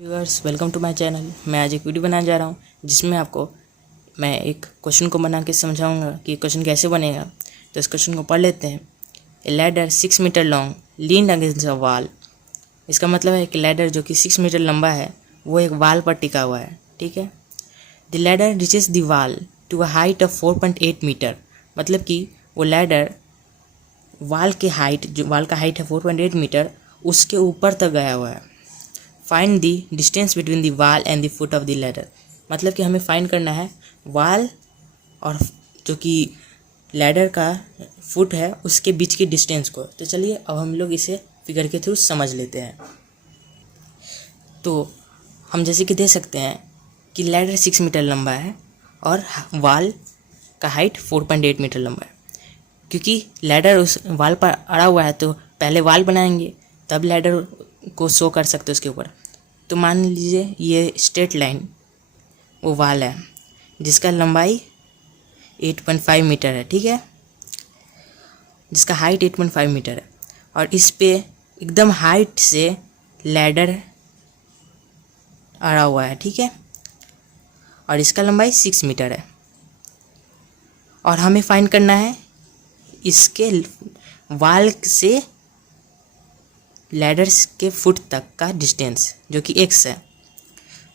Viewers, welcome to my channel. मैं आज एक वीडियो बनाने जा रहा हूँ जिसमें आपको मैं एक क्वेश्चन को बना के समझाऊंगा कि क्वेश्चन कैसे बनेगा। तो इस क्वेश्चन को पढ़ लेते हैं। A ladder 6 metre long leaned against a wall. इसका मतलब है कि लैडर जो कि 6 मीटर लंबा है वो एक वाल पर टिका हुआ है। ठीक है। The ladder reaches the wall to a height of 4.8 metre. मतलब कि वो लैडर वाल की हाइट, जो वाल का हाइट है 4.8 मीटर, उसके ऊपर तक गया हुआ है। Find the distance between the wall and the foot of the ladder. मतलब कि हमें फाइंड करना है वाल और जो कि लैडर का फुट है उसके बीच की डिस्टेंस को। तो चलिए अब हम लोग इसे फिगर के थ्रू समझ लेते हैं। तो हम जैसे कि देख सकते हैं कि लैडर 6 मीटर लंबा है और वाल का हाइट 4.8 मीटर लंबा है। क्योंकि लैडर उस वाल पर अड़ा हुआ है तो पहले वाल बनाएंगे तब लैडर को शो कर सकते उसके ऊपर। तो मान लीजिए ये स्ट्रेट लाइन वो वाल है जिसका लंबाई 8.5 मीटर है। ठीक है, जिसका हाइट 8.5 मीटर है और इस पे एकदम हाइट से लैडर अड़ा हुआ है। ठीक है, और इसका लंबाई 6 मीटर है और हमें फाइंड करना है इसके वाल से लैडर्स के फुट तक का डिस्टेंस जो कि x है।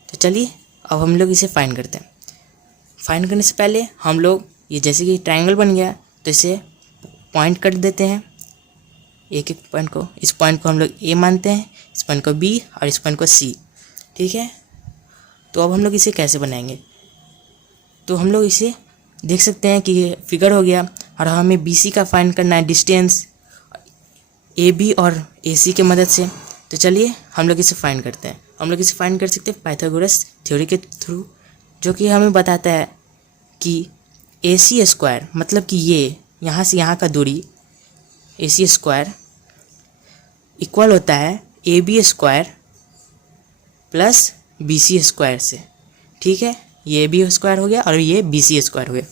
तो चलिए अब हम लोग इसे फाइंड करते हैं। फाइंड करने से पहले हम लोग ये जैसे कि ट्रायंगल बन गया तो इसे पॉइंट कर देते हैं। एक एक पॉइंट को, इस पॉइंट को हम लोग A मानते हैं, इस पॉइंट को B और इस पॉइंट को C। ठीक है, तो अब हम लोग इसे कैसे बनाएंगे। तो हम लोग इसे देख सकते हैं कि ये फिगर हो गया और हमें BC का फाइंड करना है डिस्टेंस AB और AC की मदद से। तो चलिए हम लोग इसे फाइंड करते हैं। हम लोग इसे फाइंड कर सकते हैं पाइथागोरस थ्योरी के थ्रू, जो कि हमें बताता है कि AC स्क्वायर, मतलब कि ये यहाँ से यहाँ का दूरी AC स्क्वायर इक्वल होता है AB square plus BC square से। ठीक है, ये AB स्क्वायर हो गया और ये BC स्क्वायर हो गया,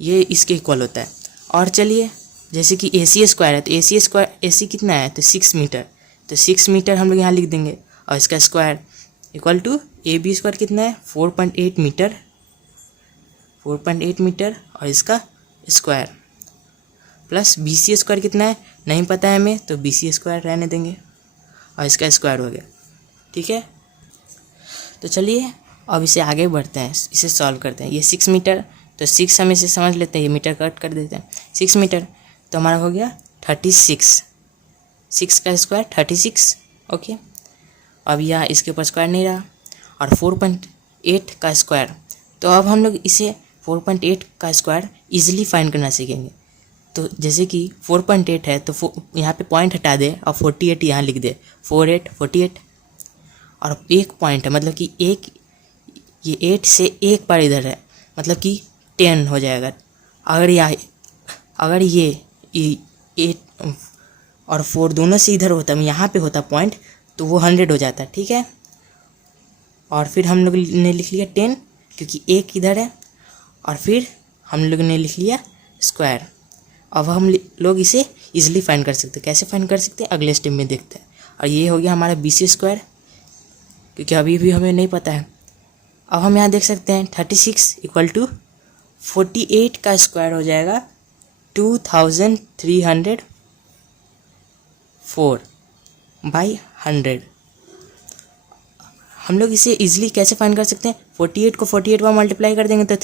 ये इसके इक्वल होता है। और चलिए जैसे कि AC स्क्वायर है तो AC स्क्वायर, AC कितना है तो 6 मीटर, तो 6 मीटर हम लोग यहाँ लिख देंगे और इसका square equal to AB square कितना है 4.8 मीटर, 4.8 मीटर और इसका स्क्वायर प्लस BC स्क्वायर कितना है नहीं पता है हमें, तो BC स्क्वायर रहने देंगे और इसका स्क्वायर हो गया। ठीक है, तो चलिए अब इसे आगे बढ़ते हैं, इसे सॉल्व करते हैं। ये 6 मीटर, तो 6 हम इसे समझ लेते हैं, ये मीटर कट कर देते हैं। 6 मीटर तो हमारा हो गया 36, 6 का स्क्वायर 36। ओके, अब यहाँ इसके ऊपर स्क्वायर नहीं रहा। और 4.8 का स्क्वायर, तो अब हम लोग इसे 4.8 का स्क्वायर ईजिली फाइंड करना सीखेंगे। तो जैसे कि 4.8 है तो यहाँ पे पॉइंट हटा दे और 48 यहाँ लिख दे, 48 48 और एक पॉइंट है मतलब कि एक, ये 8 से एक बार इधर है मतलब कि 10 हो जाएगा। अगर ये 8 और 4 दोनों से इधर होता, यहाँ पे होता पॉइंट, तो वो 100 हो जाता। ठीक है, और फिर हम लोग ने लिख लिया 10 क्योंकि एक इधर है और फिर हम लोग ने लिख लिया स्क्वायर। अब हम लोग इसे इजीली फाइंड कर सकते हैं। कैसे फाइंड कर सकते हैं अगले स्टेप में देखते हैं। और ये हो गया हमारा BC स्क्वायर, क्योंकि अभी भी हमें नहीं पता है। अब हम यहाँ देख सकते हैं 36 इक्वल टू 48 का स्क्वायर हो जाएगा 2304 बाई 100। हम लोग इसे इजीली कैसे फाइंड कर सकते हैं, 48 को 48 बार मल्टीप्लाई कर देंगे तो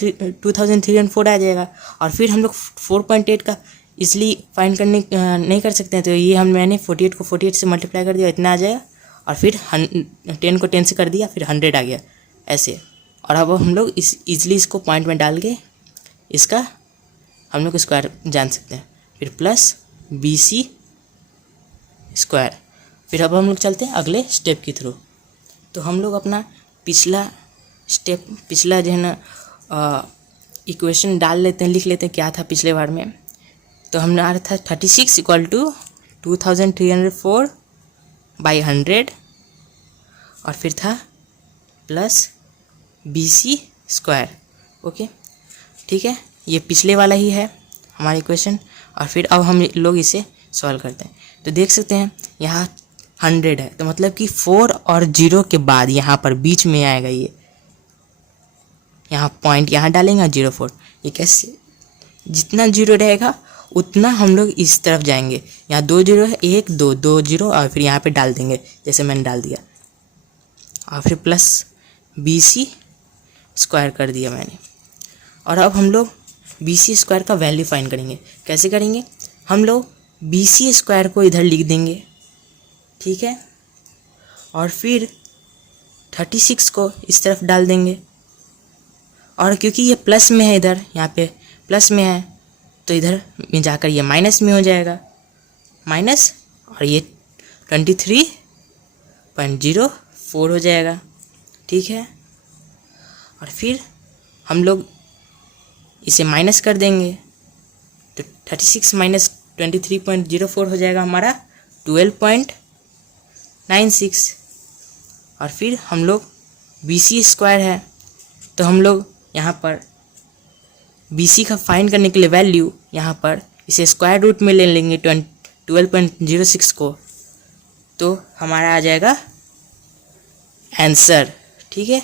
2304 आ जाएगा। और फिर हम लोग 4.8 का इजीली फाइंड करने नहीं कर सकते हैं, तो ये मैंने 48 को 48 से मल्टीप्लाई कर दिया, इतना आ जाएगा। और फिर 10 को 10 से कर दिया, फिर 100 आ गया ऐसे। और अब हम लोग इजीली इसको पॉइंट में डाल के इसका हम लोग स्क्वायर जान सकते हैं, फिर प्लस BC स्क्वायर। फिर अब हम लोग चलते हैं अगले स्टेप के थ्रू। तो हम लोग अपना पिछला जो है ना इक्वेशन डाल लेते हैं, लिख लेते हैं क्या था पिछले बार में। तो हमने आ रहा था 36 इक्वल टू 2304 बाई 100 और फिर था प्लस BC स्क्वायर। ओके, ठीक है, ये पिछले वाला ही है हमारा इक्वेशन। और फिर अब हम लोग इसे सॉल्व करते हैं। तो देख सकते हैं यहाँ 100 है, तो मतलब कि 4 और 0 के बाद यहाँ पर बीच में आएगा ये, यहाँ पॉइंट यहाँ डालेंगे 0 4। ये कैसे, जितना 0 रहेगा उतना हम लोग इस तरफ जाएंगे। यहाँ 2 0 है, 1 2 2 0 और फिर यहाँ पे डाल देंगे जैसे मैंने डाल दिया, और फिर प्लस BC स्क्वायर कर दिया मैंने। और अब हम लोग BC स्क्वायर का वैल्यू फाइंड करेंगे। कैसे करेंगे, हम लोग BC स्क्वायर को इधर लिख देंगे, ठीक है, और फिर 36 को इस तरफ डाल देंगे। और क्योंकि ये प्लस में है, इधर यहाँ पे प्लस में है, तो इधर में जाकर ये माइनस में हो जाएगा, माइनस, और ये 23.04 हो जाएगा, ठीक है। और फिर हम लोग इसे माइनस कर देंगे, तो 36 माइनस 23.04 हो जाएगा हमारा 12.96। और फिर हम लोग BC स्क्वायर है, तो हम लोग यहाँ पर BC का फाइंड करने के लिए वैल्यू यहाँ पर इसे स्क्वायर रूट में ले लेंगे 12.06 को, तो हमारा आ जाएगा आंसर, ठीक है।